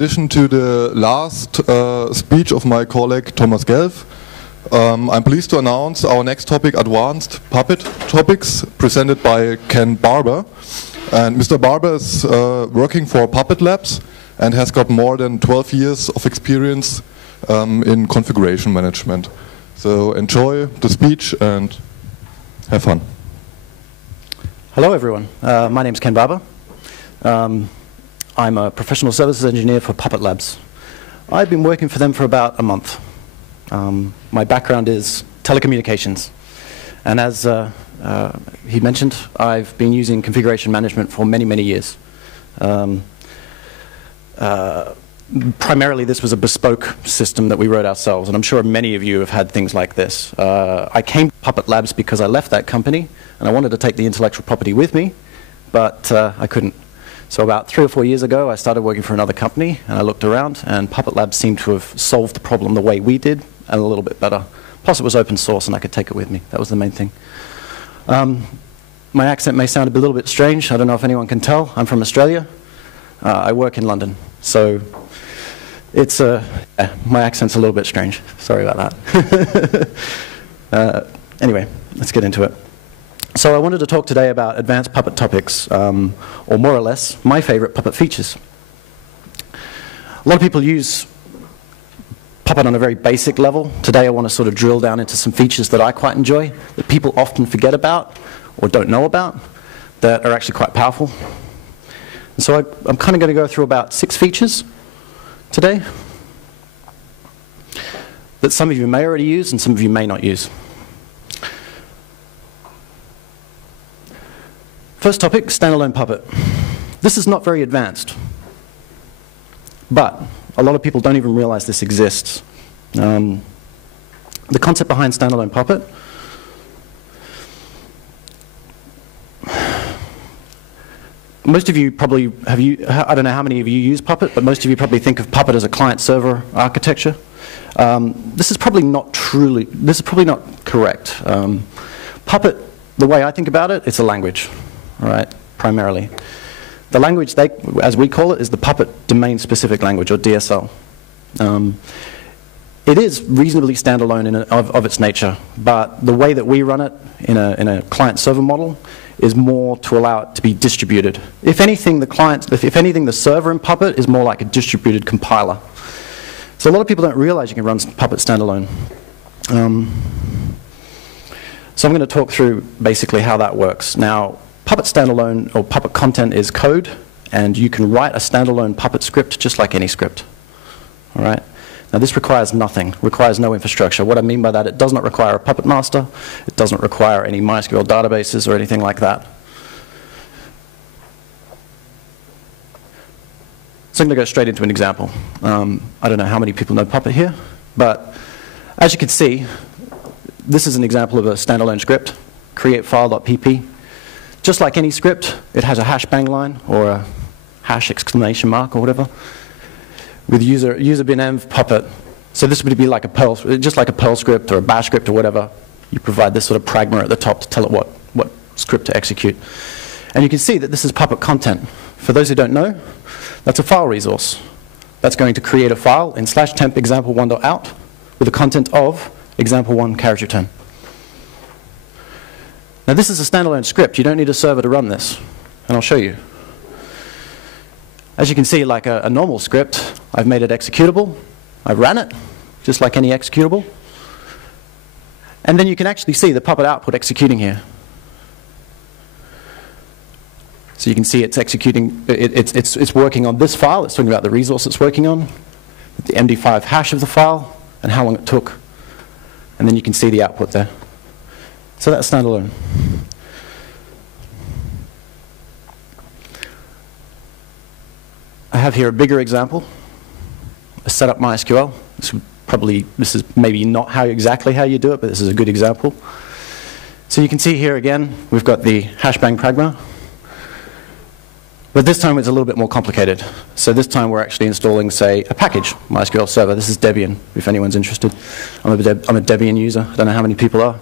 In addition to the last speech of my colleague Thomas Gelf, I'm pleased to announce our next topic, Advanced Puppet Topics, presented by Ken Barber. And Mr. Barber is working for Puppet Labs and has got more than 12 years of experience in configuration management. So enjoy the speech and have fun. Hello everyone, my name is Ken Barber. I'm a professional services engineer for Puppet Labs. I've been working for them for about a month. My background is telecommunications. And as he mentioned, I've been using configuration management for many, many years. Primarily, this was a bespoke system that we wrote ourselves, and I'm sure many of you have had things like this. I came to Puppet Labs because I left that company, and I wanted to take the intellectual property with me, but I couldn't. So about 3 or 4 years ago, I started working for another company, and I looked around, and Puppet Labs seemed to have solved the problem the way we did, and a little bit better. Plus, it was open source, and I could take it with me. That was the main thing. My accent may sound a little bit strange. I don't know if anyone can tell. I'm from Australia. I work in London, so it's my accent's a little bit strange. Sorry about that. Anyway, let's get into it. So I wanted to talk today about advanced Puppet topics, or more or less, my favorite Puppet features. A lot of people use Puppet on a very basic level. Today I want to sort of drill down into some features that I quite enjoy, that people often forget about or don't know about, that are actually quite powerful. And so I'm kind of going to go through about 6 features today that some of you may already use and some of you may not use. First topic, standalone Puppet. This is not very advanced, but a lot of people don't even realize this exists. The concept behind standalone Puppet most of you probably I don't know how many of you use Puppet, but most of you probably think of Puppet as a client-server architecture. This is probably not correct. Puppet, the way I think about it, it's a language, all right, primarily. The language, as we call it, is the Puppet domain-specific language, or DSL. It is reasonably standalone of its nature, but the way that we run it in a client-server model is more to allow it to be distributed. If anything, the server in Puppet is more like a distributed compiler. So a lot of people don't realize you can run Puppet standalone. So I'm going to talk through basically how that works. Now, Puppet standalone, or Puppet content, is code, and you can write a standalone Puppet script just like any script. All right? Now, this requires nothing, requires no infrastructure. What I mean by that, it does not require a Puppet master. It doesn't require any MySQL databases or anything like that. So I'm going to go straight into an example. I don't know how many people know Puppet here, but as you can see, this is an example of a standalone script, create file.pp. Just like any script, it has a hash bang line or a hash exclamation mark or whatever, with user bin env Puppet. So this would be like a Perl, just like a Perl script or a bash script or whatever. You provide this sort of pragma at the top to tell it what script to execute. And you can see that this is Puppet content. For those who don't know, that's a file resource. That's going to create a file in /temp example1.out with the content of example1 character return. Now this is a standalone script. You don't need a server to run this, and I'll show you. As you can see, like a normal script, I've made it executable. I ran it, just like any executable. And then you can actually see the Puppet output executing here. So you can see it's executing, it's working on this file. It's talking about the resource it's working on, the MD5 hash of the file, and how long it took. And then you can see the output there. So that's standalone. I have here a bigger example, a setup MySQL. This is maybe not exactly how you do it, but this is a good example. So you can see here again, we've got the hashbang pragma. But this time it's a little bit more complicated. So this time we're actually installing, say, a package, MySQL Server. This is Debian, if anyone's interested. I'm a Debian user. I don't know how many people are.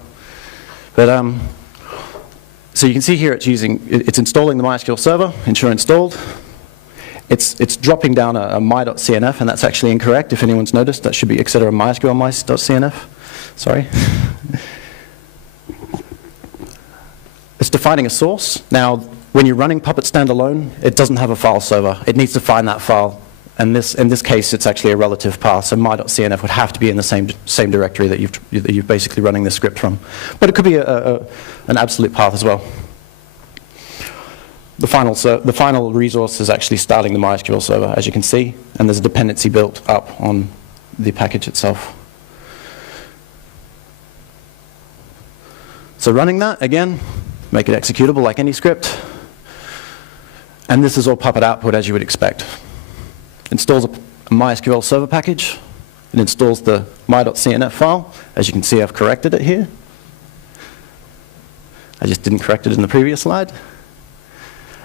But so you can see here it's installing the MySQL Server, ensure installed. it's dropping down a my.cnf, and that's actually incorrect. If anyone's noticed, that should be etc. MySQL my.cnf. Sorry. It's defining a source. Now, when you're running Puppet standalone, it doesn't have a file server. It needs to find that file. And in this case, it's actually a relative path. So my.cnf would have to be in the same directory that you're basically running the script from. But it could be an absolute path as well. The final resource is actually starting the MySQL server, as you can see. And there's a dependency built up on the package itself. So running that, again, make it executable like any script. And this is all Puppet output, as you would expect. Installs a MySQL server package. It installs the my.cnf file. As you can see, I've corrected it here. I just didn't correct it in the previous slide.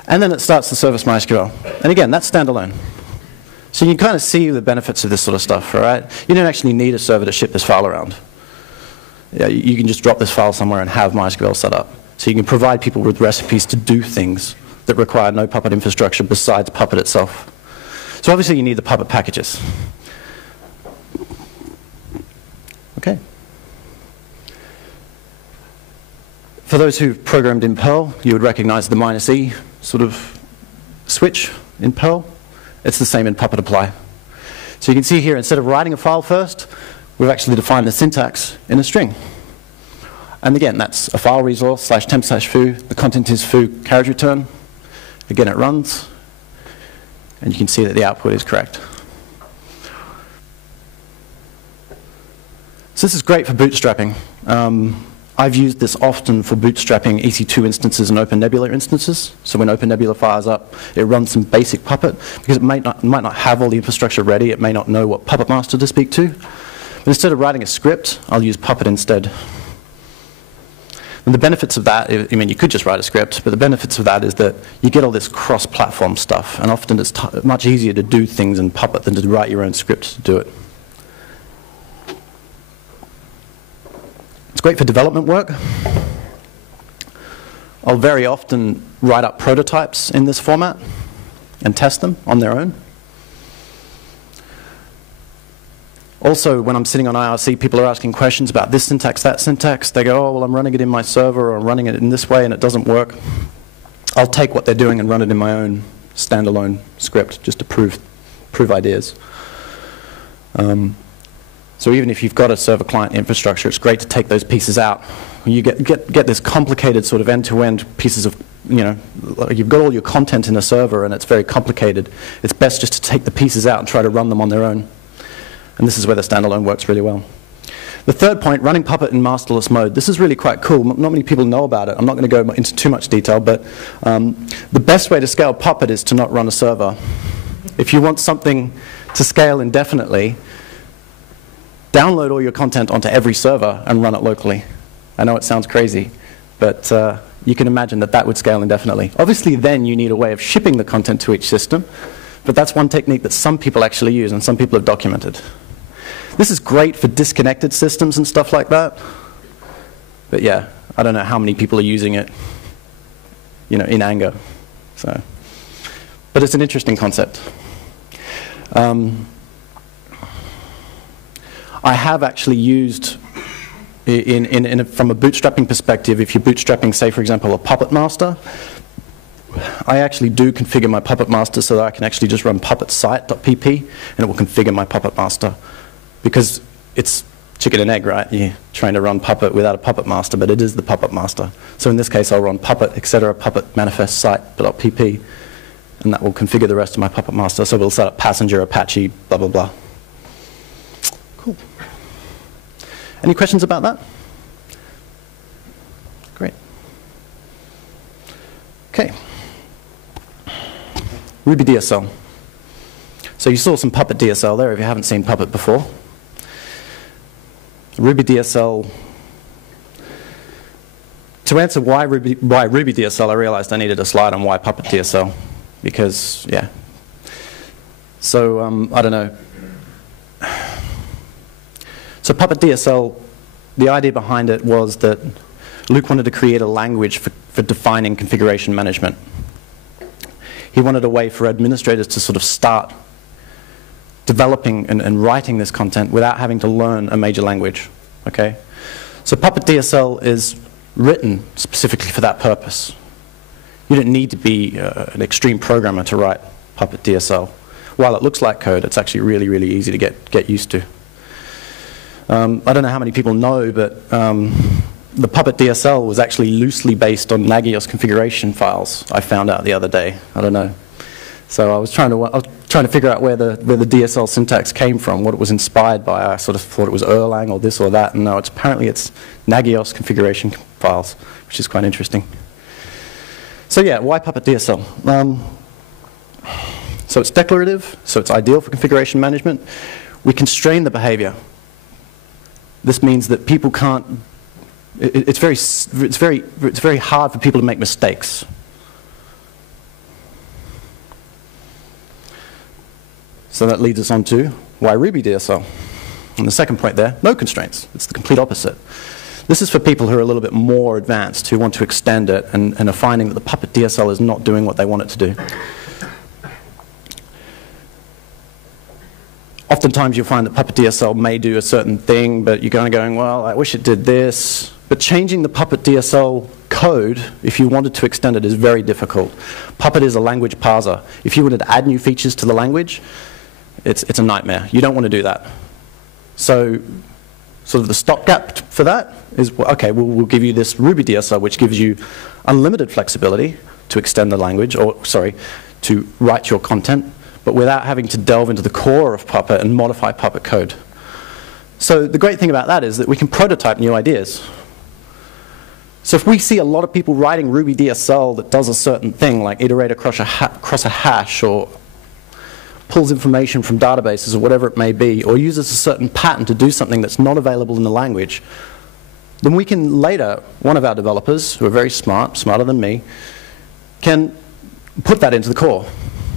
And then it starts the service MySQL. And again, that's standalone. So you can kind of see the benefits of this sort of stuff, all right? You don't actually need a server to ship this file around. Yeah, you can just drop this file somewhere and have MySQL set up. So you can provide people with recipes to do things that require no Puppet infrastructure besides Puppet itself. So obviously you need the Puppet packages. Okay. For those who've programmed in Perl, you would recognize the -e sort of switch in Perl. It's the same in Puppet apply. So you can see here, instead of writing a file first, we've actually defined the syntax in a string. And again, that's a file resource /temp/foo. The content is foo carriage return. Again, it runs. And you can see that the output is correct. So this is great for bootstrapping. I've used this often for bootstrapping EC2 instances and OpenNebula instances. So when OpenNebula fires up, it runs some basic Puppet, because it might not have all the infrastructure ready. It may not know what Puppet master to speak to. But instead of writing a script, I'll use Puppet instead. And the benefits of that, I mean, you could just write a script, but the benefits of that is that you get all this cross-platform stuff, and often it's much easier to do things in Puppet than to write your own script to do it. It's great for development work. I'll very often write up prototypes in this format and test them on their own. Also, when I'm sitting on IRC, people are asking questions about this syntax, that syntax. They go, oh, well, I'm running it in my server, or I'm running it in this way, and it doesn't work. I'll take what they're doing and run it in my own standalone script, just to prove ideas. So even if you've got a server-client infrastructure, it's great to take those pieces out. You get this complicated sort of end-to-end pieces of, you've got all your content in a server, and it's very complicated. It's best just to take the pieces out and try to run them on their own. And this is where the standalone works really well. The third point, running Puppet in masterless mode. This is really quite cool. Not many people know about it. I'm not going to go into too much detail, but the best way to scale Puppet is to not run a server. If you want something to scale indefinitely, download all your content onto every server and run it locally. I know it sounds crazy, but you can imagine that that would scale indefinitely. Obviously, then you need a way of shipping the content to each system, but that's one technique that some people actually use and some people have documented. This is great for disconnected systems and stuff like that. But yeah, I don't know how many people are using it, in anger. So, but it's an interesting concept. I have actually used, from a bootstrapping perspective, if you're bootstrapping, say, for example, a Puppet master, I actually do configure my Puppet master so that I can actually just run puppet site.pp, and it will configure my Puppet master. Because it's chicken and egg, right? You're trying to run Puppet without a Puppet master, but it is the Puppet master. So in this case, I'll run Puppet, etc., Puppet manifest site.pp, and that will configure the rest of my Puppet master. So we'll set up passenger, Apache, blah, blah, blah. Cool. Any questions about that? Great. Okay. Ruby DSL. So you saw some Puppet DSL there if you haven't seen Puppet before. Ruby DSL. To answer why Ruby DSL, I realized I needed a slide on why Puppet DSL. Because, yeah. So, I don't know. So Puppet DSL, the idea behind it was that Luke wanted to create a language for defining configuration management. he wanted a way for administrators to sort of start developing and writing this content without having to learn a major language. Okay? So Puppet DSL is written specifically for that purpose. You don't need to be an extreme programmer to write Puppet DSL. While it looks like code, it's actually really, really easy to get used to. I don't know how many people know, but the Puppet DSL was actually loosely based on Nagios configuration files. I found out the other day. I don't know. So I was trying to figure out where the DSL syntax came from, what it was inspired by. I sort of thought it was Erlang or this or that, and no, apparently it's Nagios configuration files, which is quite interesting. So yeah, why Puppet DSL? So it's declarative, so it's ideal for configuration management. We constrain the behavior. This means that people can't. It's very hard for people to make mistakes. So that leads us on to why Ruby DSL. And the second point there, no constraints. It's the complete opposite. This is for people who are a little bit more advanced, who want to extend it and are finding that the Puppet DSL is not doing what they want it to do. Oftentimes you'll find that Puppet DSL may do a certain thing, but you're kind of going, well, I wish it did this. But changing the Puppet DSL code, if you wanted to extend it, is very difficult. Puppet is a language parser. If you wanted to add new features to the language, it's a nightmare. You don't want to do that. So sort of the stopgap for that is, okay, we'll give you this Ruby DSL, which gives you unlimited flexibility to extend the language, or sorry, to write your content, but without having to delve into the core of Puppet and modify Puppet code. So the great thing about that is that we can prototype new ideas. So if we see a lot of people writing Ruby DSL that does a certain thing, like iterate across a hash, or pulls information from databases, or whatever it may be, or uses a certain pattern to do something that's not available in the language, then we can later, one of our developers, who are very smart, smarter than me, can put that into the core.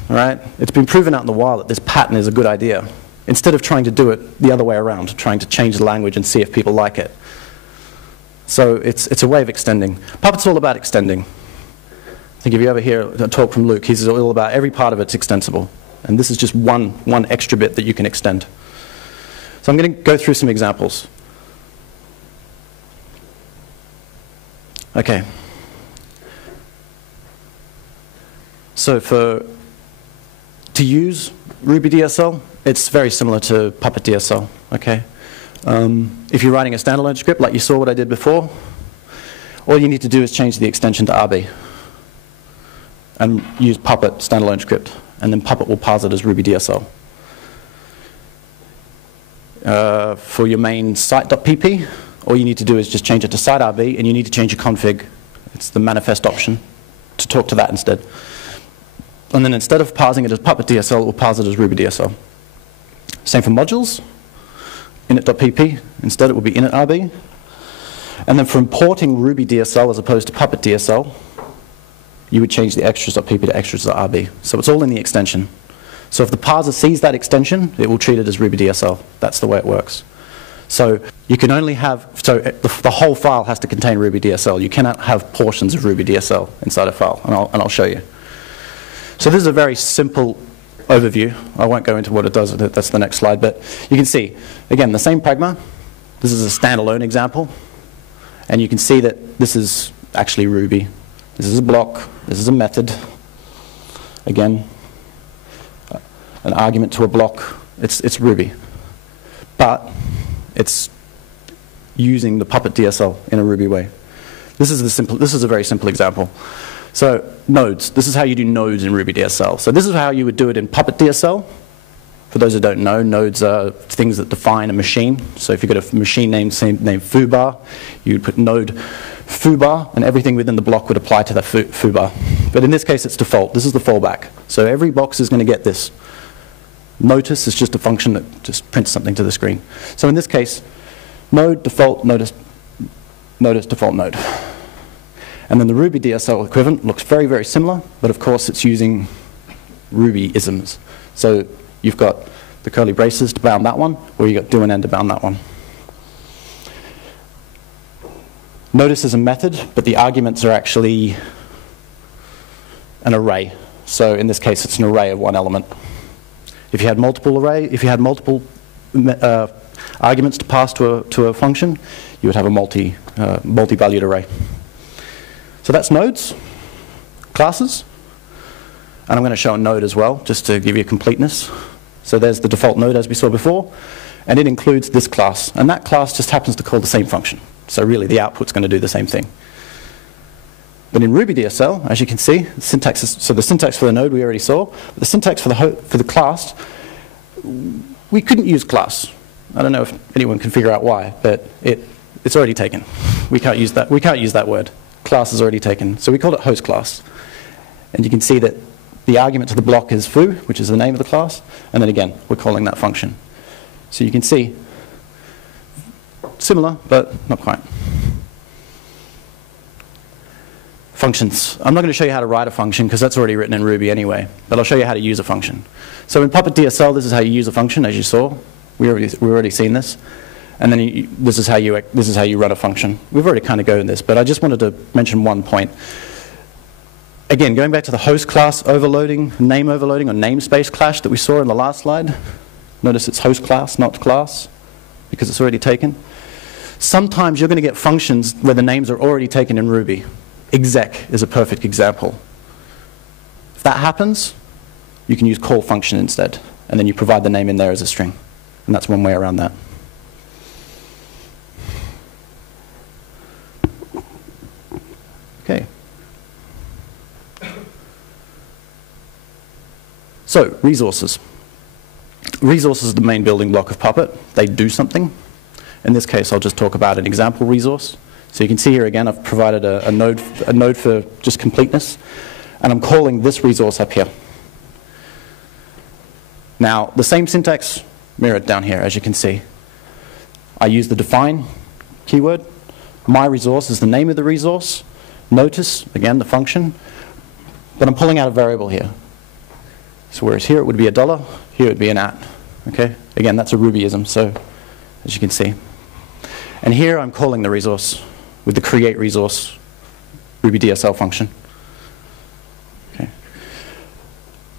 All right? It's been proven out in the wild that this pattern is a good idea, instead of trying to do it the other way around, trying to change the language and see if people like it. So it's a way of extending. Puppet's all about extending. I think if you ever hear a talk from Luke, he's all about every part of it's extensible. And this is just one extra bit that you can extend. So I'm going to go through some examples. Okay. So to use Ruby DSL, it's very similar to Puppet DSL. Okay. If you're writing a standalone script, like you saw what I did before, all you need to do is change the extension to RB and use Puppet standalone script, and then Puppet will parse it as Ruby DSL. For your main site.pp, all you need to do is just change it to site RB, and you need to change your config. It's the manifest option to talk to that instead. And then instead of parsing it as Puppet DSL, it will parse it as Ruby DSL. Same for modules. Init.pp, instead it will be init.rb. And then for importing Ruby DSL as opposed to Puppet DSL, you would change the extras.pp to extras.rb. So it's all in the extension. So if the parser sees that extension, it will treat it as Ruby DSL. That's the way it works. So you can only have, so the whole file has to contain Ruby DSL. You cannot have portions of Ruby DSL inside a file, and I'll show you. So this is a very simple overview. I won't go into what it does, that's the next slide, but you can see, again, the same pragma. This is a standalone example, and you can see that this is actually Ruby. This is a block, this is a method. Again, an argument to a block, it's Ruby. But it's using the Puppet DSL in a Ruby way. This is a very simple example. So nodes, this is how you do nodes in Ruby DSL. So this is how you would do it in Puppet DSL. For those who don't know, nodes are things that define a machine. So if you've got a machine named foobar, you would put node foobar, and everything within the block would apply to that foobar. But in this case, it's default. This is the fallback. So every box is going to get this. Notice is just a function that just prints something to the screen. So in this case, node, default, notice, default, node. And then the Ruby DSL equivalent looks very, very similar, but of course it's using Ruby isms. So you've got the curly braces to bound that one, or you've got do and end to bound that one. Notice is a method, but the arguments are actually an array. So in this case, it's an array of one element. If you had multiple arguments to pass to a function, you would have a multi-valued array. So that's nodes, classes, and I'm going to show a node as well, just to give you completeness. So there's the default node as we saw before, and it includes this class, and that class just happens to call the same function. So really, the output's going to do the same thing. But in Ruby DSL, as you can see, the syntax for the node we already saw. But the syntax for the class, we couldn't use class. I don't know if anyone can figure out why, but it's already taken. We can't use that. We can't use that word. Class is already taken. So we called it host class. And you can see that the argument to the block is foo, which is the name of the class. And then again, we're calling that function. So you can see, similar, but not quite. Functions. I'm not going to show you how to write a function because that's already written in Ruby anyway, but I'll show you how to use a function. So in Puppet DSL, this is how you use a function, as you saw. We've already seen this. And then this is how you run a function. We've already kind of gone this, but I just wanted to mention one point. Again, going back to the host class overloading, name overloading, or namespace clash that we saw in the last slide. Notice it's host class, not class, because it's already taken. Sometimes you're going to get functions where the names are already taken in Ruby. Exec is a perfect example. If that happens, you can use call function instead, and then you provide the name in there as a string. And that's one way around that. Okay. So, resources. Resources are the main building block of Puppet. They do something. In this case, I'll just talk about an example resource. So you can see here again, I've provided a node for just completeness, and I'm calling this resource up here. Now, the same syntax mirrored down here, as you can see. I use the define keyword. My resource is the name of the resource. Notice, again, the function. But I'm pulling out a variable here. So whereas here it would be $, here it would be an @ Okay? Again, that's a Rubyism, so as you can see. And here I'm calling the resource with the create resource Ruby DSL function. Okay.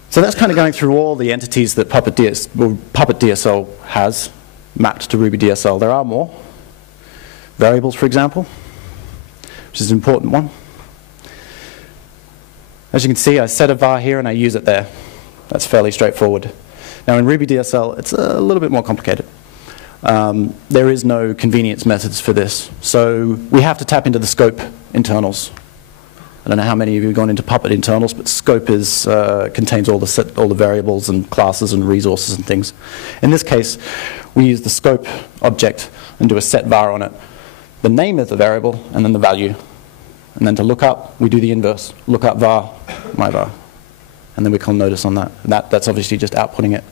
So that's kind of going through all the entities that Puppet DSL has mapped to Ruby DSL. There are more. Variables, for example, which is an important one. As you can see, I set a var here and I use it there. That's fairly straightforward. Now in Ruby DSL, it's a little bit more complicated. There is no convenience methods for this. So we have to tap into the scope internals. I don't know how many of you have gone into Puppet internals, but scope contains all the variables and classes and resources and things. In this case, we use the scope object and do a set var on it. The name of the variable and then the value. And then to look up, we do the inverse. Look up var, my var. And then we call notice on that. And that's obviously just outputting it.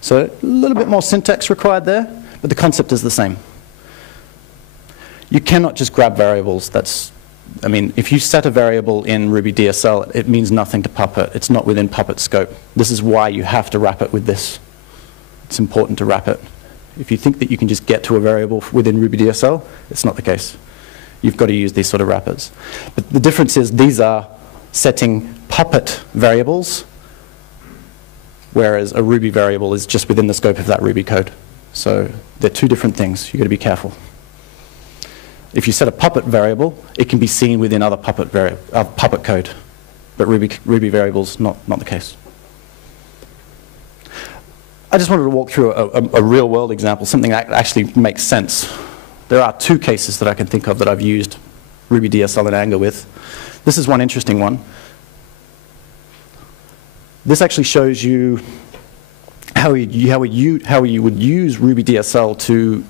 So a little bit more syntax required there, but the concept is the same. You cannot just grab variables. If you set a variable in Ruby DSL, it means nothing to Puppet. It's not within Puppet scope. This is why you have to wrap it with this. It's important to wrap it. If you think that you can just get to a variable within Ruby DSL, it's not the case. You've got to use these sort of wrappers. But the difference is these are setting Puppet variables, whereas a Ruby variable is just within the scope of that Ruby code. So they're two different things. You've got to be careful. If you set a Puppet variable, it can be seen within other Puppet code. But Ruby variables, not the case. I just wanted to walk through a real-world example, something that actually makes sense. There are two cases that I can think of that I've used Ruby DSL and Anger with. This is one interesting one. This actually shows you how you would use Ruby DSL to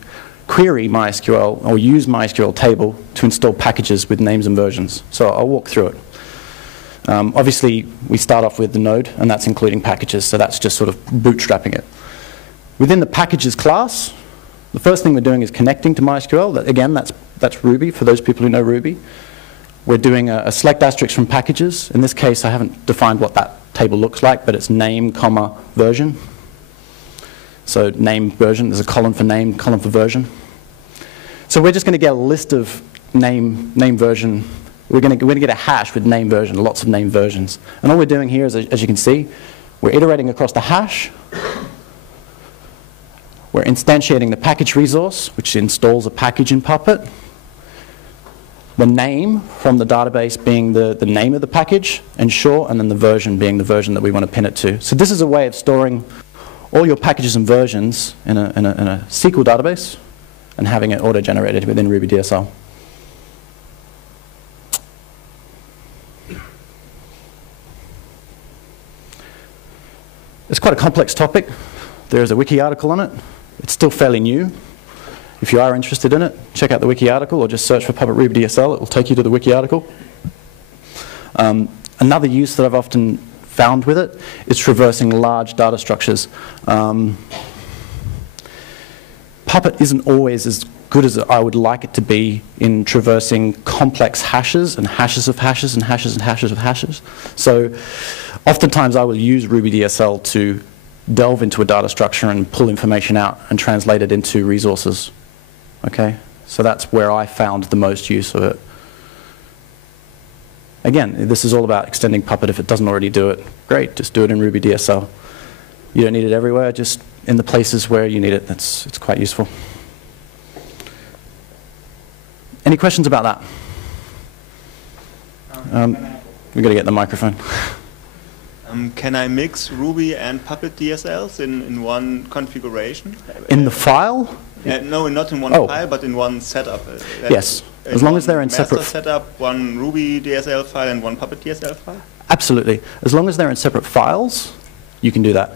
query MySQL or use MySQL table to install packages with names and versions. So I'll walk through it. Obviously, we start off with the node, and that's including packages, so that's just sort of bootstrapping it. Within the packages class, the first thing we're doing is connecting to MySQL. Again, that's Ruby, for those people who know Ruby. We're doing a select asterisk from packages. In this case, I haven't defined what that table looks like, but it's name, comma, version. So name, version, there's a column for name, column for version. So we're just going to get a list of name, version, we're going to get a hash with name version, lots of name versions. And all we're doing here is, as you can see, we're iterating across the hash. We're instantiating the package resource, which installs a package in Puppet. The name from the database being the name of the package, and sure, and then the version being the version that we want to pin it to. So this is a way of storing all your packages and versions in a SQL database and having it auto-generated within Ruby DSL. It's quite a complex topic. There is a wiki article on it. It's still fairly new. If you are interested in it, check out the wiki article or just search for Puppet Ruby DSL. It will take you to the wiki article. Another use that I've often found with it is traversing large data structures. Puppet isn't always as good as I would like it to be in traversing complex hashes and hashes of hashes and hashes and hashes of hashes. So oftentimes I will use Ruby DSL to delve into a data structure and pull information out and translate it into resources. Okay? So that's where I found the most use of it. Again, this is all about extending Puppet. If it doesn't already do it, great, just do it in Ruby DSL. You don't need it everywhere, just in the places where you need it. It's quite useful. Any questions about that? We've got to get the microphone. Can I mix Ruby and Puppet DSLs in one configuration? In the file? No, not in one file, but in one setup. Yes, as long as they're in separate... setup, one Ruby DSL file and one Puppet DSL file? Absolutely. As long as they're in separate files, you can do that.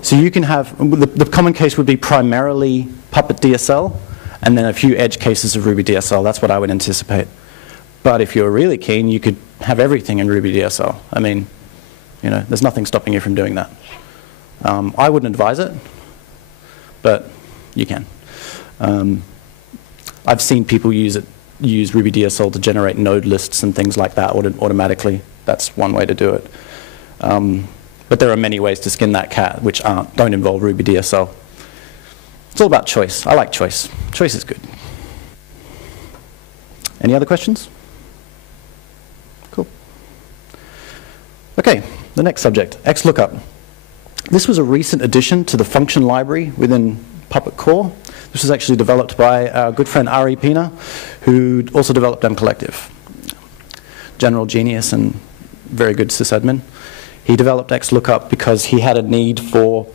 So you can have... The common case would be primarily Puppet DSL, and then a few edge cases of Ruby DSL. That's what I would anticipate. But if you're really keen, you could have everything in Ruby DSL. I mean... You know, there's nothing stopping you from doing that. I wouldn't advise it, but you can. I've seen people use Ruby DSL to generate node lists and things like that automatically. That's one way to do it. But there are many ways to skin that cat which don't involve Ruby DSL. It's all about choice. I like choice. Choice is good. Any other questions? Cool. Okay. The next subject, XLOOKUP. This was a recent addition to the function library within Puppet Core. This was actually developed by our good friend Ari Pina, who also developed mCollective. General genius and very good sysadmin. He developed XLOOKUP because he had a need for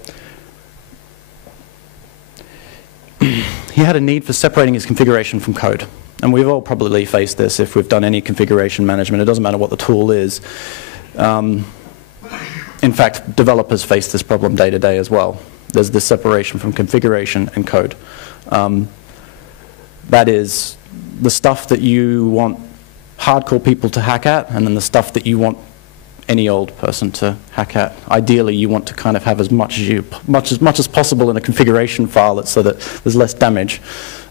separating his configuration from code. And we've all probably faced this if we've done any configuration management. It doesn't matter what the tool is. In fact, developers face this problem day to day as well. There's this separation from configuration and code. That is the stuff that you want hardcore people to hack at, and then the stuff that you want any old person to hack at. Ideally, you want to kind of have as much as possible in a configuration file so that there's less damage.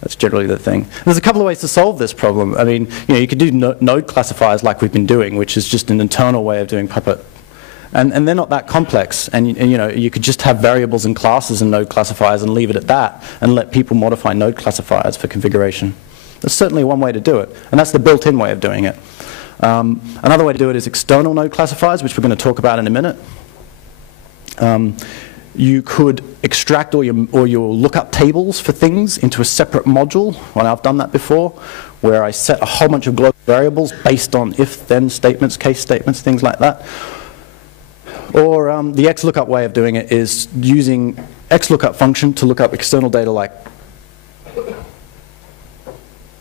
That's generally the thing. There's a couple of ways to solve this problem. I mean, you could do node classifiers like we've been doing, which is just an internal way of doing Puppet. And they're not that complex. And you could just have variables and classes in node classifiers and leave it at that and let people modify node classifiers for configuration. That's certainly one way to do it. And that's the built-in way of doing it. Another way to do it is external node classifiers, which we're going to talk about in a minute. You could extract all your lookup tables for things into a separate module. Well, I've done that before, where I set a whole bunch of global variables based on if-then statements, case statements, things like that. Or the XLOOKUP way of doing it is using XLOOKUP function to look up external data like...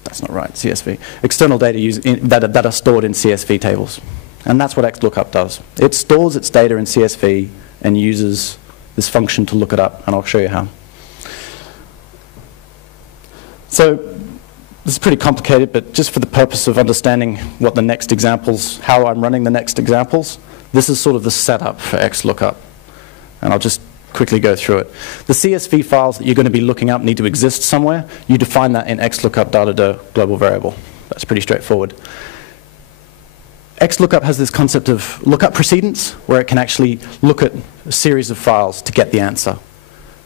That's not right, CSV. External data that are stored in CSV tables. And that's what XLOOKUP does. It stores its data in CSV and uses this function to look it up, and I'll show you how. So this is pretty complicated, but just for the purpose of understanding what the next examples, how I'm running the next examples, this is sort of the setup for XLOOKUP. And I'll just quickly go through it. The CSV files that you're going to be looking up need to exist somewhere. You define that in XLOOKUP data global variable. That's pretty straightforward. XLOOKUP has this concept of lookup precedence, where it can actually look at a series of files to get the answer.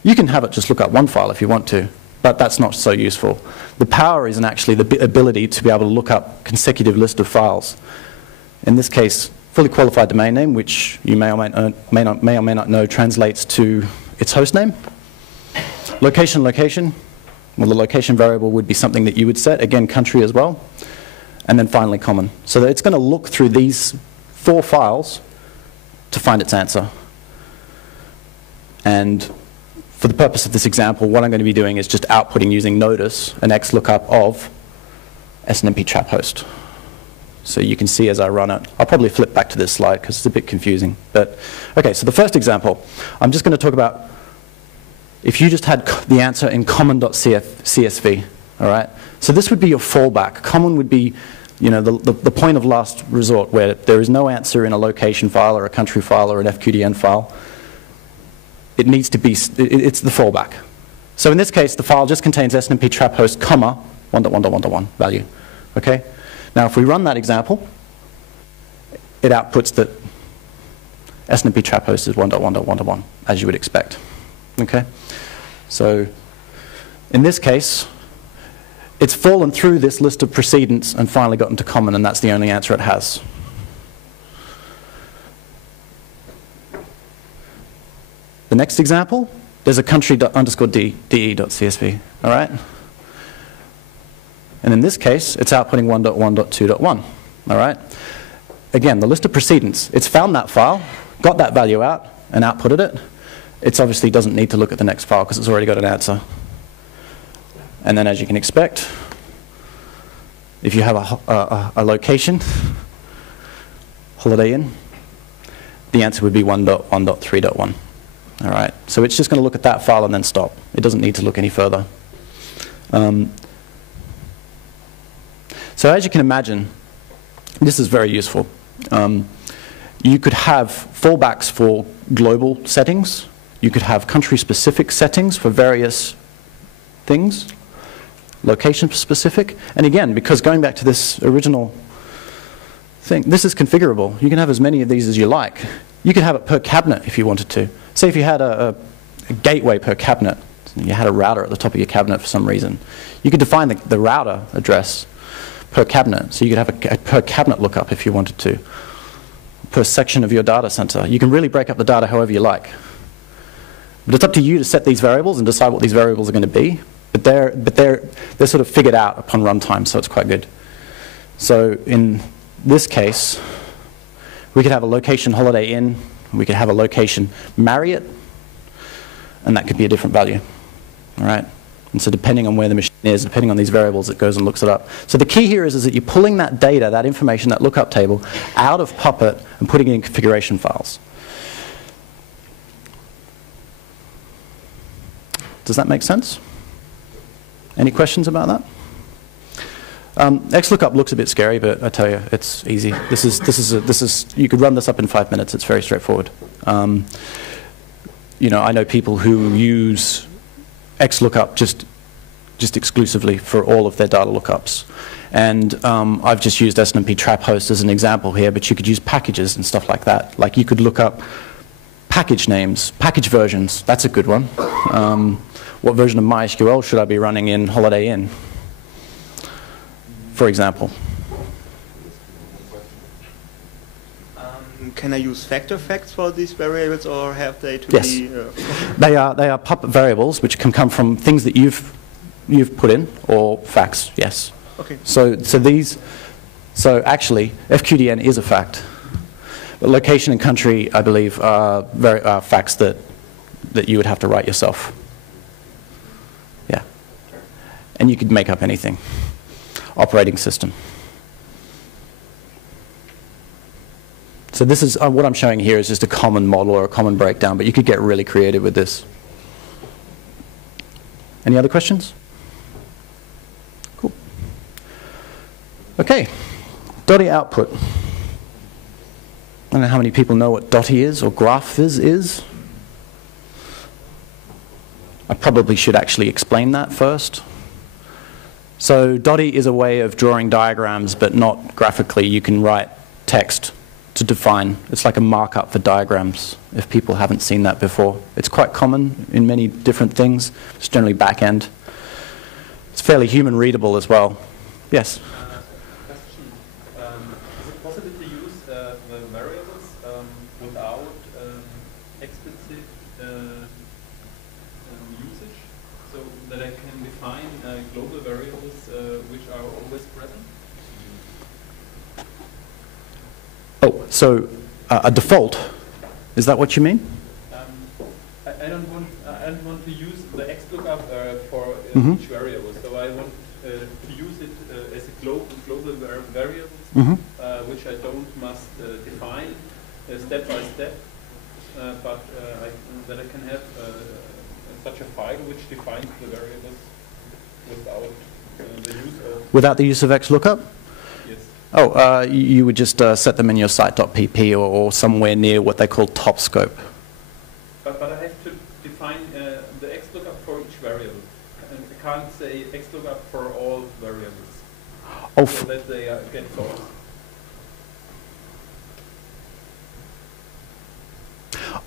You can have it just look up one file if you want to. but that's not so useful. The power is in actually the ability to be able to look up consecutive list of files. In this case, fully qualified domain name, which you may or may not know translates to its host name. Location, well, the location variable would be something that you would set, again, country as well. And then finally, common. So that it's going to look through these 4 files to find its answer. And for the purpose of this example, what I'm going to be doing is just outputting using notice an XLOOKUP of SNMP trap host. So you can see as I run it. I'll probably flip back to this slide because it's a bit confusing. But okay, so the first example, I'm just going to talk about if you just had the answer in common.csv, all right? So this would be your fallback. Common would be, you know, the point of last resort where there is no answer in a location file or a country file or an FQDN file. It needs to be, it's the fallback. So in this case, the file just contains SNMP trap host, comma, 1.1.1.1 value, okay? Now if we run that example, it outputs that SNMP trap host is 1.1.1.1, as you would expect, okay? So in this case, it's fallen through this list of precedents and finally gotten to common, and that's the only answer it has. The next example, there's a country_de.csv, all right? And in this case, it's outputting 1.1.2.1, all right? Again, the list of precedents, it's found that file, got that value out, and outputted it. It obviously doesn't need to look at the next file because it's already got an answer. And then as you can expect, if you have a location, Holiday Inn, the answer would be 1.1.3.1. All right, so it's just going to look at that file and then stop. It doesn't need to look any further. So as you can imagine, this is very useful. You could have fallbacks for global settings. You could have country-specific settings for various things, location-specific. And again, because going back to this original thing, this is configurable. You can have as many of these as you like. You could have it per cabinet if you wanted to. Say if you had a gateway per cabinet, you had a router at the top of your cabinet for some reason. You could define the router address per cabinet. So you could have a per cabinet lookup if you wanted to, per section of your data center. You can really break up the data however you like. But it's up to you to set these variables and decide what these variables are going to be. But they're sort of figured out upon runtime, so it's quite good. So in this case, we could have a location Holiday Inn, we could have a location Marriott, and that could be a different value. All right? And so depending on where the machine is, depending on these variables, it goes and looks it up. So the key here is that you're pulling that data, that information, that lookup table, out of Puppet and putting it in configuration files. Does that make sense? Any questions about that? XLOOKUP looks a bit scary, but I tell you, it's easy. This is you could run this up in 5 minutes. It's very straightforward. You know, I know people who use XLOOKUP just exclusively for all of their data lookups. And I've just used SNMP trap host as an example here, but you could use packages and stuff like that. Like you could look up package names, package versions. That's a good one. What version of MySQL should I be running in Holiday Inn, for example? Can I use factor facts for these variables, or have they to Yes. be? They are Puppet variables, which can come from things that you've put in, or facts. Yes. Okay. So actually, FQDN is a fact. But location and country, I believe, are facts that you would have to write yourself. Yeah. And you could make up anything. Operating system. So this is what I'm showing here is just a common model or a common breakdown, but you could get really creative with this. Any other questions? Cool. Okay. Dotty output. I don't know how many people know what Dotty is or graph is. I probably should actually explain that first. So Dotty is a way of drawing diagrams, but not graphically. You can write text to define. It's like a markup for diagrams, if people haven't seen that before. It's quite common in many different things. It's generally back-end. It's fairly human readable as well. Yes? Question. Is it possible to use the variables without explicit usage, so that I can define global variables which are always present? Oh, so a default, is that what you mean? I don't want to use the XLOOKUP for each variable, so I want to use it as a global variable, which I don't must define step by step, but that I can have such a file which defines the variables without the use of... Without the use of XLOOKUP? Yes. Oh, you would just set them in your site.pp or somewhere near what they call top scope. But I have to define the XLOOKUP for each variable. I can't say XLOOKUP for all variables, Oh, so that they get false.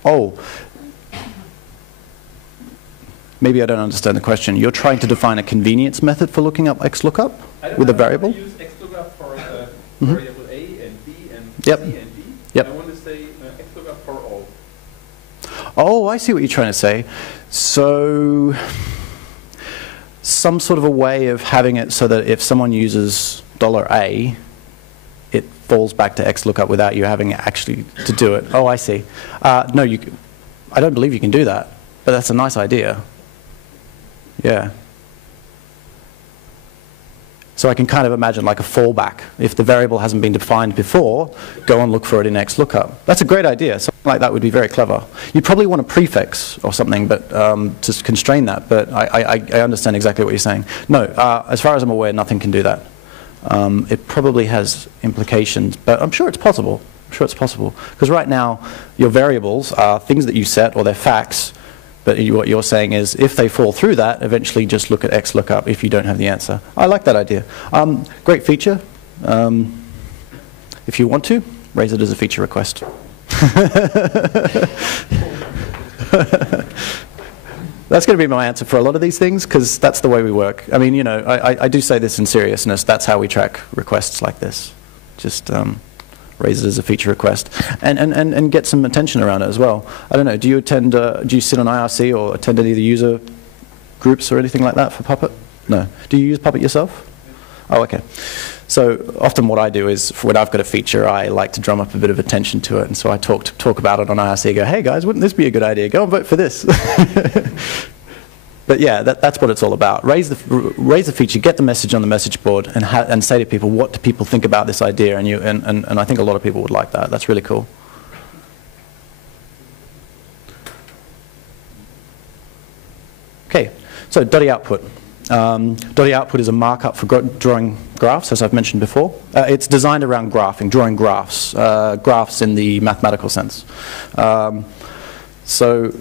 Oh, maybe I don't understand the question. You're trying to define a convenience method for looking up XLOOKUP with a variable? I use XLOOKUP for variable A and B and Yep. C and D. Yep. I want to say XLOOKUP for all. Oh, I see what you're trying to say. So, some sort of a way of having it so that if someone uses $A, it falls back to XLOOKUP without you having actually to do it. Oh, I see. No, I don't believe you can do that, but that's a nice idea. Yeah. So I can kind of imagine like a fallback. If the variable hasn't been defined before, go and look for it in XLOOKUP. That's a great idea. Something like that would be very clever. You'd probably want a prefix or something but to constrain that, but I understand exactly what you're saying. No, as far as I'm aware, nothing can do that. It probably has implications, but I'm sure it's possible. I'm sure it's possible. Because right now, your variables are things that you set, or they're facts, but what you're saying is, if they fall through that, eventually just look at XLOOKUP if you don't have the answer. I like that idea. Great feature. If you want to, raise it as a feature request. That's going to be my answer for a lot of these things, because that's the way we work. I mean, you know, I do say this in seriousness. That's how we track requests like this. Just raise it as a feature request, and get some attention around it as well. I don't know, do you sit on IRC or attend any of the user groups or anything like that for Puppet? No. Do you use Puppet yourself? Oh, okay. So often what I do is, when I've got a feature, I like to drum up a bit of attention to it, and so I talk about it on IRC, go, hey guys, wouldn't this be a good idea? Go and vote for this. But yeah, that's what it's all about. Raise the feature, get the message on the message board, and say to people, what do people think about this idea? And I think a lot of people would like that. That's really cool. Okay, so .dotty output. .dotty output is a markup for drawing graphs, as I've mentioned before. It's designed around graphing, drawing graphs, graphs in the mathematical sense. So,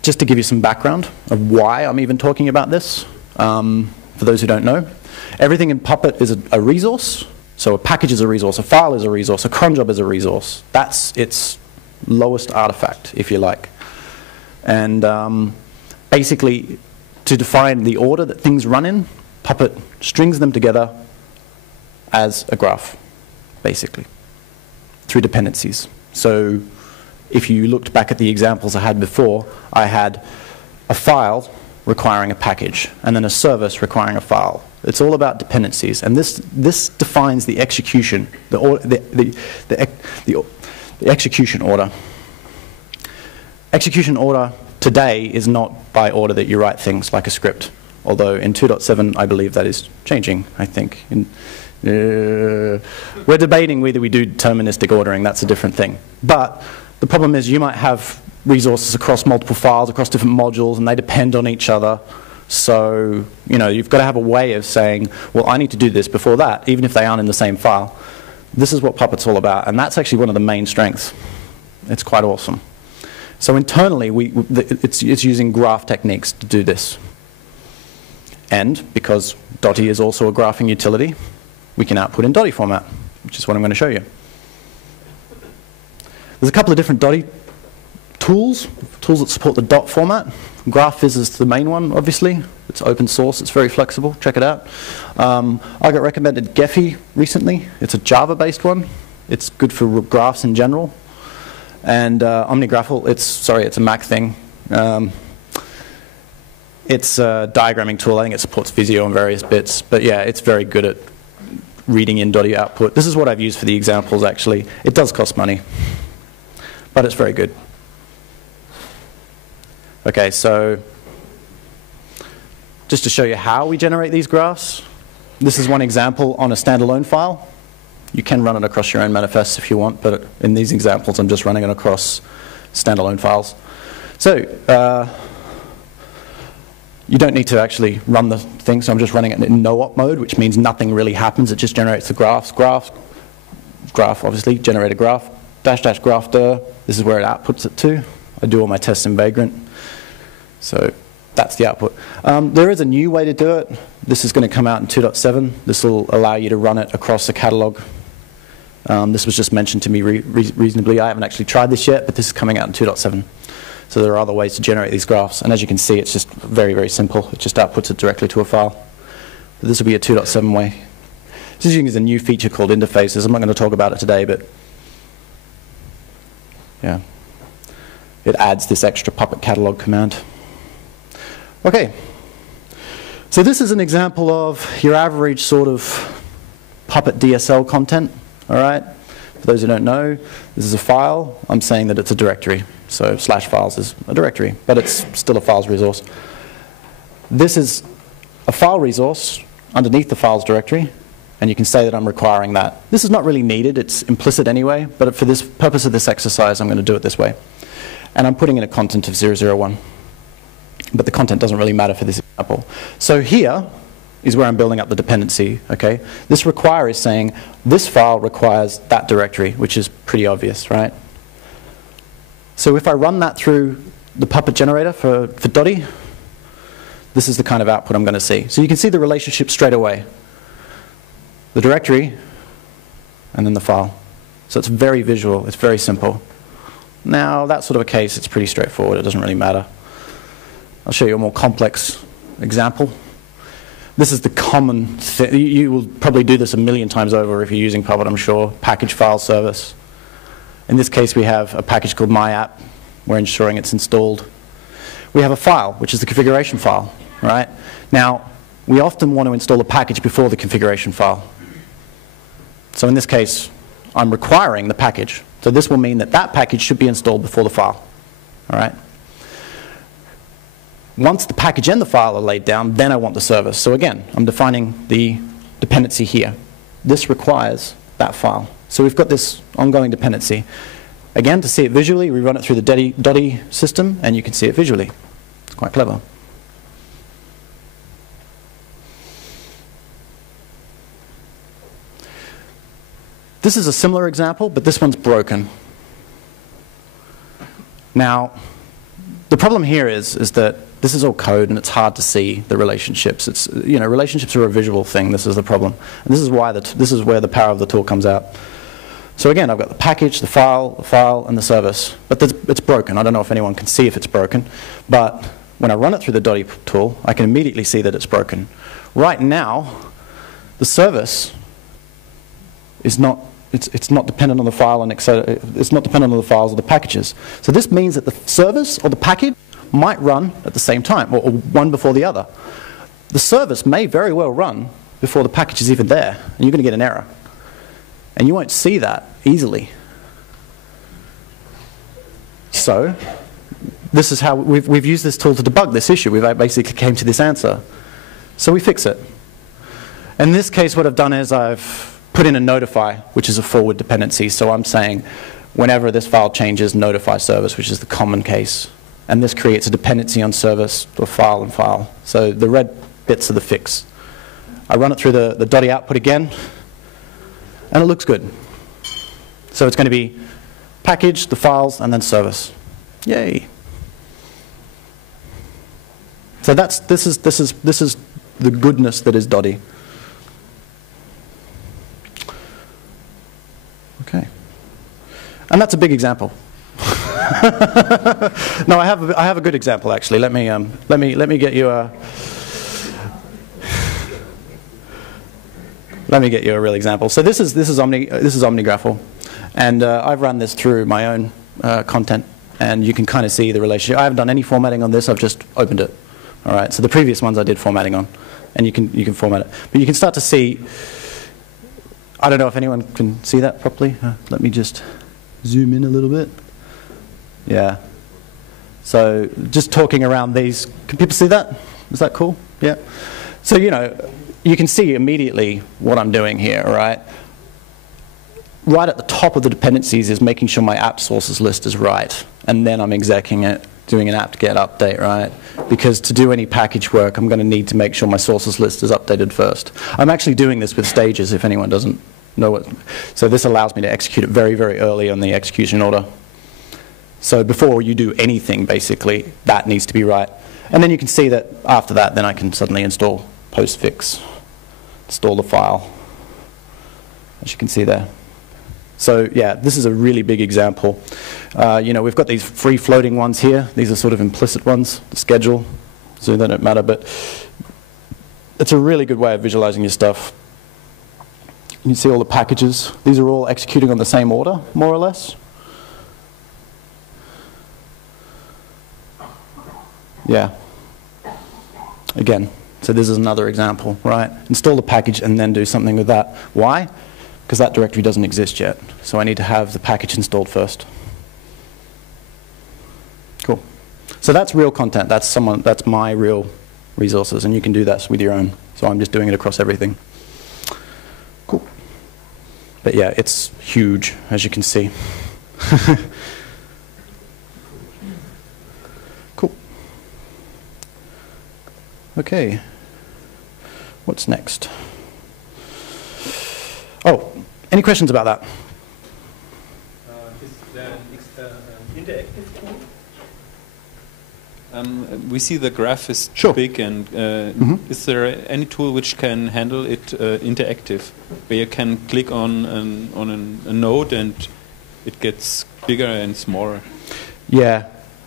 just to give you some background of why I'm even talking about this, for those who don't know, everything in Puppet is a resource. So a package is a resource, a file is a resource, a cron job is a resource. That's its lowest artifact, if you like. And basically, to define the order that things run in, Puppet strings them together as a graph, basically, through dependencies. So if you looked back at the examples I had before, I had a file requiring a package, and then a service requiring a file. It's all about dependencies, and this defines the execution, the execution order. Execution order today is not by order that you write things like a script, although in 2.7 I believe that is changing, I think. We're debating whether we do deterministic ordering, that's a different thing. But the problem is you might have resources across multiple files, across different modules, and they depend on each other. So, you know, you've got to have a way of saying, well, I need to do this before that, even if they aren't in the same file. This is what Puppet's all about, and that's actually one of the main strengths. It's quite awesome. So internally, it's using graph techniques to do this. And because Dotty is also a graphing utility, we can output in Dotty format, which is what I'm going to show you. There's a couple of different Dotty tools that support the dot format. GraphViz is the main one, obviously. It's open source, it's very flexible, check it out. I got recommended Gephi recently. It's a Java-based one. It's good for graphs in general. And OmniGraphL, it's a Mac thing. It's a diagramming tool. I think it supports Visio and various bits. But yeah, it's very good at reading in .dot output. This is what I've used for the examples, actually. It does cost money, but it's very good. Okay, so just to show you how we generate these graphs, this is one example on a standalone file. You can run it across your own manifests if you want, but in these examples, I'm just running it across standalone files. So you don't need to actually run the thing, so I'm just running it in no-op mode, which means nothing really happens. It just generates the graphs. Graph, obviously, generate a graph. -- graph dir. This is where it outputs it to. I do all my tests in Vagrant. So that's the output. There is a new way to do it. This is going to come out in 2.7. This will allow you to run it across the catalog. This was just mentioned to me reasonably. I haven't actually tried this yet, but this is coming out in 2.7. So there are other ways to generate these graphs. And as you can see, it's just very, very simple. It just outputs it directly to a file. But this will be a 2.7 way. This is using a new feature called interfaces. I'm not going to talk about it today, but yeah, it adds this extra Puppet catalog command. Okay, so this is an example of your average sort of Puppet DSL content, all right? For those who don't know, this is a file. I'm saying that it's a directory. So /files is a directory, but it's still a files resource. This is a file resource underneath the files directory, and you can say that I'm requiring that. This is not really needed. It's implicit anyway, but for this purpose of this exercise, I'm going to do it this way. And I'm putting in a content of 001. But the content doesn't really matter for this example. So here is where I'm building up the dependency, okay? This require is saying, this file requires that directory, which is pretty obvious, right? So if I run that through the Puppet generator for Dotty, this is the kind of output I'm going to see. So you can see the relationship straight away. The directory, and then the file. So it's very visual, it's very simple. Now, that sort of a case, it's pretty straightforward, it doesn't really matter. I'll show you a more complex example. This is the common thing. You will probably do this a million times over if you're using Puppet, I'm sure. Package file service. In this case, we have a package called myapp. We're ensuring it's installed. We have a file, which is the configuration file, right? Now, we often want to install a package before the configuration file. So in this case, I'm requiring the package. So this will mean that that package should be installed before the file, all right? Once the package and the file are laid down, then I want the service. So again, I'm defining the dependency here. This requires that file. So we've got this ongoing dependency. Again, to see it visually, we run it through the Dotty system, and you can see it visually. It's quite clever. This is a similar example, but this one's broken. Now, the problem here is that this is all code, and it's hard to see the relationships. It's, you know, relationships are a visual thing. This is the problem, and this is why this is where the power of the tool comes out. So again, I've got the package, the file, and the service, but it's broken. I don't know if anyone can see if it's broken, but when I run it through the Dotty tool, I can immediately see that it's broken. Right now, the service is not. It's not dependent on the file, and it's not dependent on the files or the packages. So this means that the service or the package might run at the same time, or one before the other. The service may very well run before the package is even there, and you're going to get an error. And you won't see that easily. So this is how we've used this tool to debug this issue. We've basically came to this answer. So we fix it. In this case, what I've done is I've put in a notify, which is a forward dependency. So I'm saying whenever this file changes, notify service, which is the common case. And this creates a dependency on service to a file and file. So the red bits are the fix. I run it through the Dotty output again, and it looks good. So it's going to be package, the files, and then service. Yay. So this is the goodness that is Dotty. Okay. And that's a big example. No, I have a good example actually. Let me get you a real example. So this is OmniGraffle, and I've run this through my own content, and you can kind of see the relationship. I haven't done any formatting on this. I've just opened it. All right. So the previous ones I did formatting on, and you can format it, but you can start to see. I don't know if anyone can see that properly. Let me just zoom in a little bit. Yeah. So just talking around these. Can people see that? Is that cool? Yeah. So, you know, you can see immediately what I'm doing here, right? Right at the top of the dependencies is making sure my apt sources list is right. And then I'm execing it, doing an apt-get update, right? Because to do any package work, I'm going to need to make sure my sources list is updated first. I'm actually doing this with stages, if anyone doesn't know it. So this allows me to execute it very, very early on the execution order. So before you do anything, basically, that needs to be right. And then you can see that after that, then I can suddenly install postfix, install the file, as you can see there. So yeah, this is a really big example. You know, we've got these free-floating ones here. These are sort of implicit ones, the schedule, so they don't matter. But it's a really good way of visualizing your stuff. You can see all the packages. These are all executing on the same order, more or less. Yeah. Again, so this is another example, right? Install the package and then do something with that. Why? Because that directory doesn't exist yet. So I need to have the package installed first. Cool. So that's real content. That's my real resources, and you can do that with your own. So I'm just doing it across everything. Cool. But yeah, it's huge, as you can see. Cool. Okay. What's next? Oh, any questions about that? Is there an interactive tool? We see the graph is Sure. big, and is there any tool which can handle it interactive, where you can click on a node and it gets bigger and smaller? Yeah.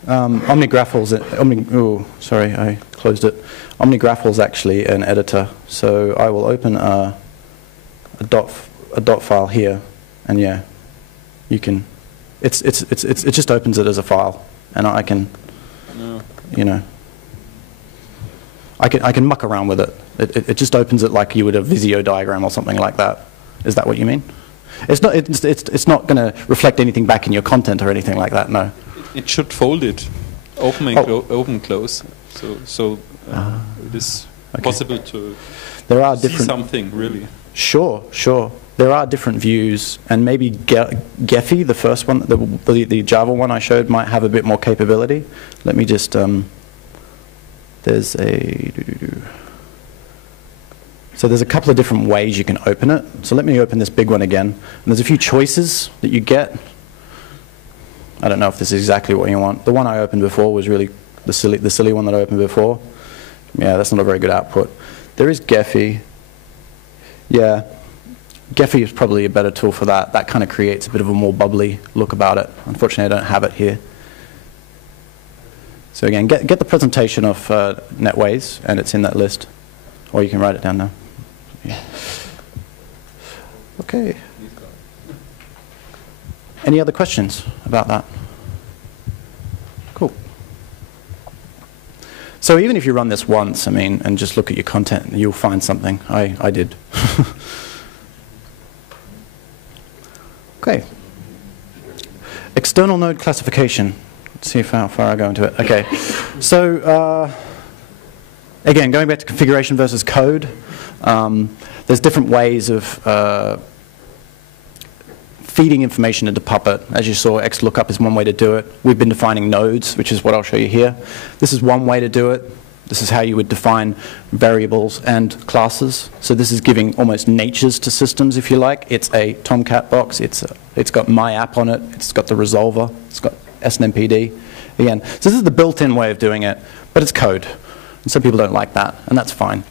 OmniGraffle's oh, sorry, I closed it. OmniGraffle's actually an editor, so I will open a dot file here, and yeah, you can. It just opens it as a file, and I can, you know, I can muck around with it. It just opens it like you would a Visio diagram or something like that. Is that what you mean? It's not going to reflect anything back in your content or anything like that. No. It should fold it, open and open, close. So it is possible to see something really. Sure. There are different views, and maybe Gephi, the first one, the Java one I showed, might have a bit more capability. Let me just, there's a, so there's a couple of different ways you can open it. So let me open this big one again. And there's a few choices that you get. I don't know if this is exactly what you want. The one I opened before was really the silly one that I opened before. Yeah, that's not a very good output. There is Gephi. Yeah, Gephi is probably a better tool for that. That kind of creates a bit of a more bubbly look about it. Unfortunately, I don't have it here. So again, get the presentation of NetWays, and it's in that list. Or you can write it down now. Yeah. Okay. Any other questions about that? Cool. So even if you run this once, I mean, and just look at your content, you'll find something. I did. Okay. External node classification. Let's see how far I go into it. Okay. So again, going back to configuration versus code, there's different ways of feeding information into Puppet. As you saw, XLOOKUP is one way to do it. We've been defining nodes, which is what I'll show you here. This is one way to do it. This is how you would define variables and classes. So this is giving almost natures to systems, if you like. It's a Tomcat box. It's got my app on it. It's got the resolver. It's got SNMPD. Again, so this is the built-in way of doing it, but it's code. And some people don't like that, and that's fine.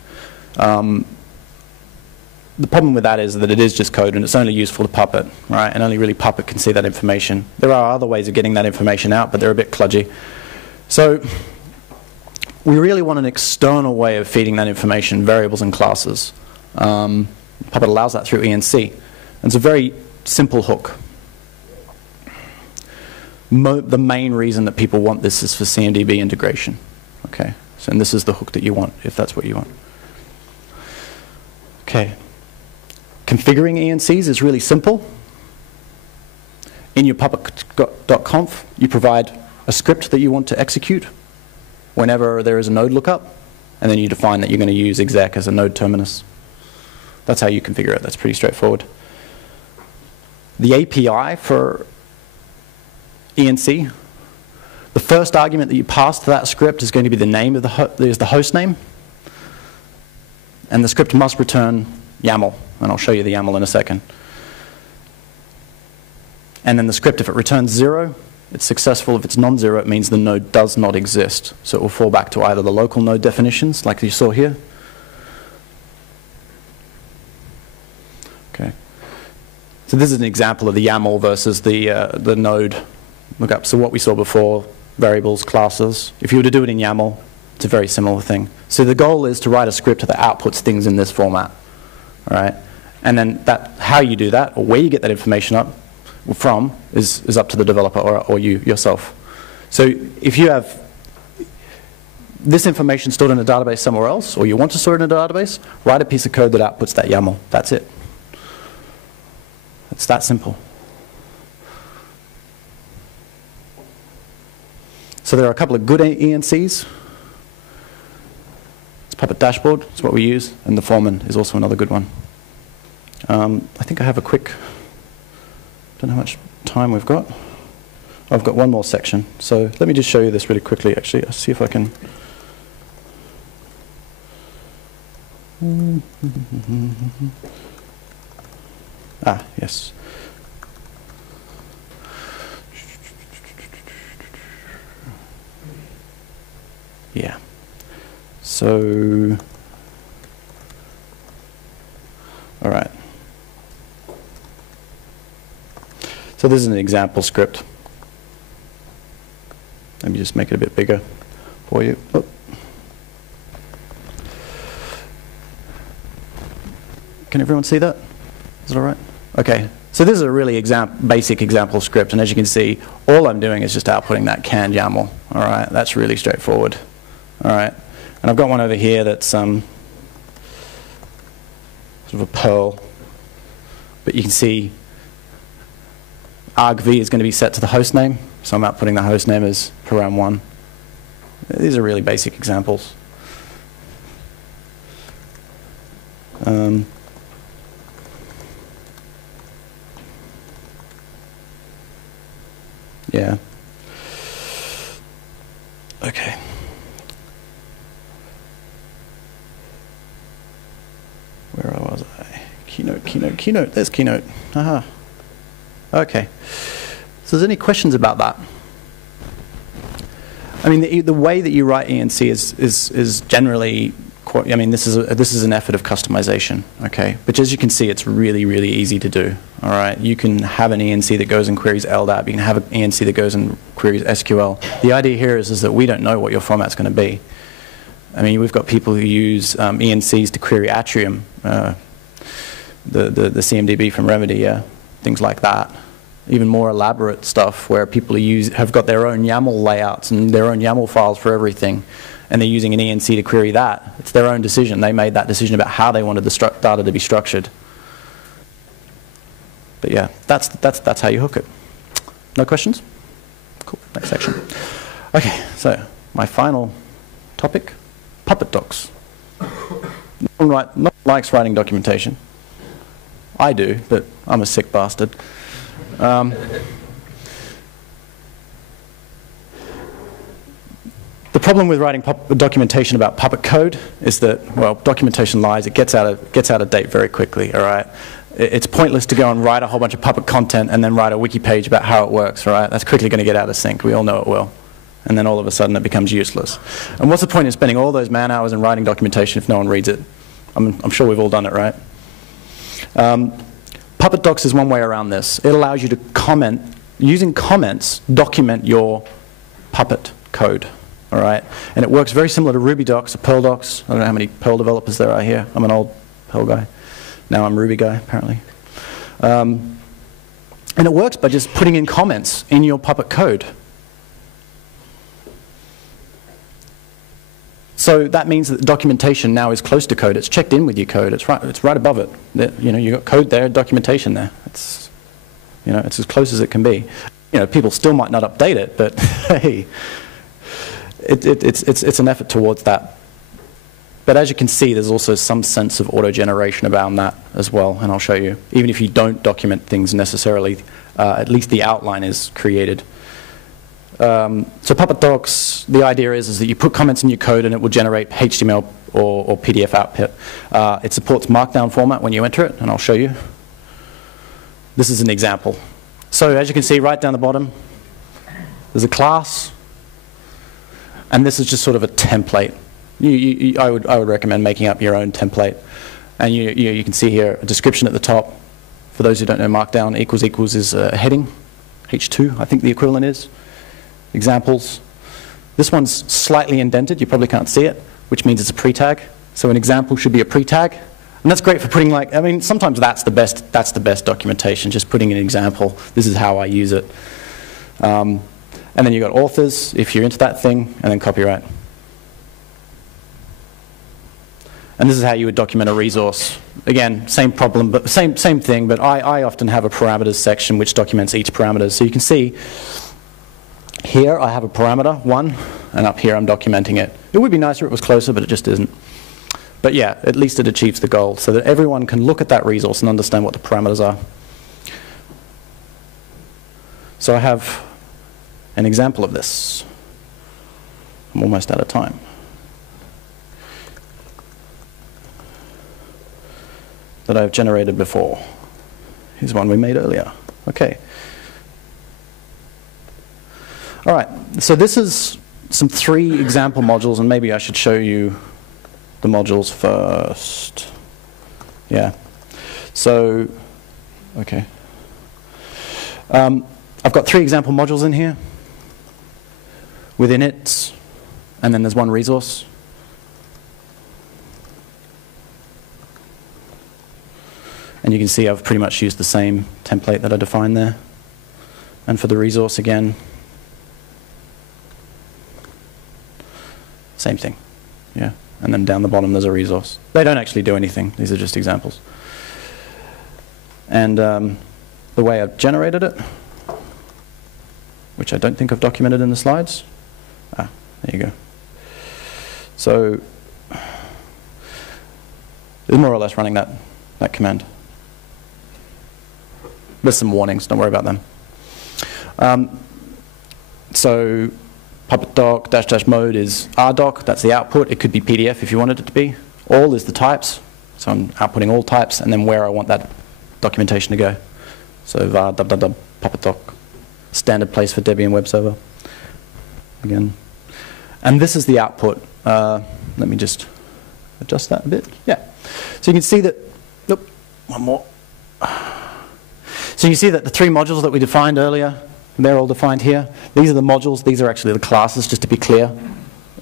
the problem with that is that it is just code and it's only useful to Puppet, right? And only really Puppet can see that information. There are other ways of getting that information out, but they're a bit kludgy. So we really want an external way of feeding that information, variables and classes. Puppet allows that through ENC. And it's a very simple hook. The main reason that people want this is for CMDB integration. Okay, so and this is the hook that you want, if that's what you want. Okay. Configuring ENCs is really simple. In your puppet.conf, you provide a script that you want to execute whenever there is a node lookup, and then you define that you're going to use exec as a node terminus. That's how you configure it. That's pretty straightforward. The API for ENC, the first argument that you pass to that script is going to be the name of the host name, and the script must return YAML, and I'll show you the YAML in a second. And then the script, if it returns 0, it's successful. If it's non-zero, it means the node does not exist. So it will fall back to either the local node definitions, like you saw here. Okay. So this is an example of the YAML versus the node lookup. So what we saw before, variables, classes. If you were to do it in YAML, it's a very similar thing. So the goal is to write a script that outputs things in this format. All right? And then how you do that, or where you get that information from, is up to the developer or you yourself. So if you have this information stored in a database somewhere else, or you want to store it in a database, write a piece of code that outputs that YAML. That's it. It's that simple. So there are a couple of good ENCs. It's Puppet Dashboard, it's what we use, and the Foreman is also another good one. I think I have a quick, don't know how much time we've got. I've got one more section. So let me just show you this really quickly, actually. I'll see if I can. Ah, yes. Yeah. So, all right. So this is an example script. Let me just make it a bit bigger for you. Oh. Can everyone see that? Is it all right? Okay. So this is a really basic example script, and as you can see, all I'm doing is just outputting that canned YAML. All right. That's really straightforward. All right. And I've got one over here that's sort of a Perl, but you can see argv is going to be set to the host name, so I'm outputting the host name as param1. These are really basic examples. Yeah. Okay. Where was I? Keynote. There's Keynote. Aha. Okay. So is there any questions about that? I mean, the way that you write ENC is generally quite, I mean, this is an effort of customization, okay? But as you can see, it's really, really easy to do, all right? You can have an ENC that goes and queries LDAP. You can have an ENC that goes and queries SQL. The idea here is that we don't know what your format's going to be. I mean, we've got people who use ENCs to query Atrium, the CMDB from Remedy, yeah, things like that. Even more elaborate stuff where people have got their own YAML layouts and their own YAML files for everything, and they're using an ENC to query that. It's their own decision. They made that decision about how they wanted the data to be structured. But yeah, that's how you hook it. No questions? Cool. Next section. Okay, so my final topic. Puppet docs. No one likes writing documentation. I do, but I'm a sick bastard. The problem with writing documentation about Puppet code is that, well, documentation lies. It gets out of date very quickly. All right, it's pointless to go and write a whole bunch of Puppet content and then write a wiki page about how it works. All right, that's quickly going to get out of sync. We all know it will. And then all of a sudden it becomes useless. And what's the point in spending all those man hours in writing documentation if no one reads it? I'm sure we've all done it, right? Puppet docs is one way around this. It allows you to comment, using comments, document your Puppet code. All right? And it works very similar to Ruby docs or Perl docs. I don't know how many Perl developers there are here. I'm an old Perl guy. Now I'm Ruby guy, apparently. And it works by just putting in comments in your Puppet code. So that means that the documentation now is close to code. It's checked in with your code. It's right above it. You've got code there, documentation there. It's as close as it can be. People still might not update it, but hey, it's an effort towards that. But as you can see, there's also some sense of auto-generation around that as well, and I'll show you. Even if you don't document things necessarily, at least the outline is created. So Puppet docs, the idea is that you put comments in your code and it will generate HTML or PDF output. It supports Markdown format when you enter it, and I'll show you. This is an example. So as you can see, right down the bottom, there's a class, and this is just sort of a template. I would recommend making up your own template. And you can see here a description at the top. For those who don't know Markdown, equals is a heading, H2, I think the equivalent is. Examples. This one's slightly indented, you probably can't see it, which means it's a pre-tag. So an example should be a pre-tag. And that's great for putting sometimes that's the best documentation, just putting an example. This is how I use it. And then you've got authors, if you're into that thing, and then copyright. And this is how you would document a resource. Again, same problem, but same thing, but I often have a parameters section which documents each parameter. So you can see here I have a parameter, 1, and up here I'm documenting it. It would be nicer if it was closer, but it just isn't. But yeah, at least it achieves the goal, so that everyone can look at that resource and understand what the parameters are. So I have an example of this. I'm almost out of time. That I've generated before. Here's one we made earlier. Okay. All right, so this is some 3 example modules, and maybe I should show you the modules first. Yeah. So, okay. I've got 3 example modules in here. Within it, and then there's one resource. And you can see I've pretty much used the same template that I defined there. And for the resource again, same thing. Yeah. And then down the bottom there's a resource. They don't actually do anything. These are just examples. And the way I've generated it, which I don't think I've documented in the slides. There you go. So it's more or less running that command. There's some warnings, don't worry about them. So Puppet doc -- mode is rdoc, that's the output. It could be PDF if you wanted it to be. All is the types, so I'm outputting all types, and then where I want that documentation to go. So var Puppet doc, standard place for Debian web server. Again. And this is the output. Let me just adjust that a bit. Yeah. So you can see that, one more. So you see that the 3 modules that we defined earlier, they're all defined here. These are the modules. These are actually the classes, just to be clear.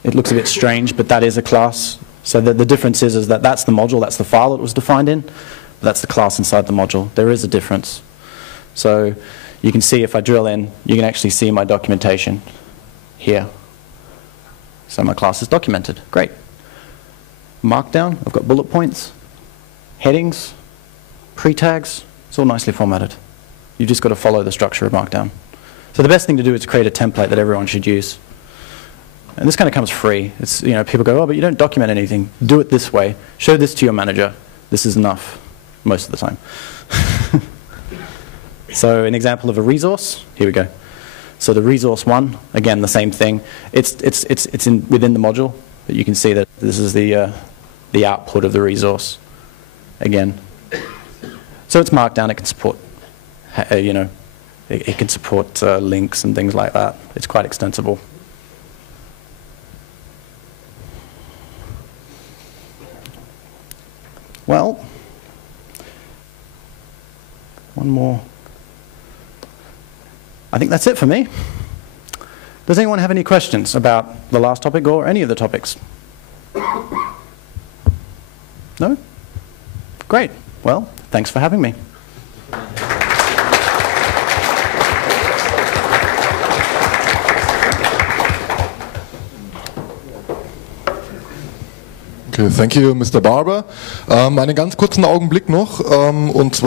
It looks a bit strange, but that is a class. So the difference is that that's the module, that's the file it was defined in. But that's the class inside the module. There is a difference. So you can see if I drill in, you can actually see my documentation here. So my class is documented. Great. Markdown, I've got bullet points, headings, pre-tags. It's all nicely formatted. You've just got to follow the structure of Markdown. So the best thing to do is create a template that everyone should use. And this kind of comes free. It's, people go, oh, but you don't document anything. Do it this way. Show this to your manager. This is enough, most of the time. So an example of a resource. Here we go. So the resource 1, again, the same thing. It's within the module, but you can see that this is the output of the resource. Again. So it's Markdown. It can support, it can support links and things like that. It's quite extensible. Well, one more. I think that's it for me. Does anyone have any questions about the last topic or any of the topics? No? Great. Well, thanks for having me. Okay, thank you, Mr. Barber. Einen ganz kurzen Augenblick noch, und zwar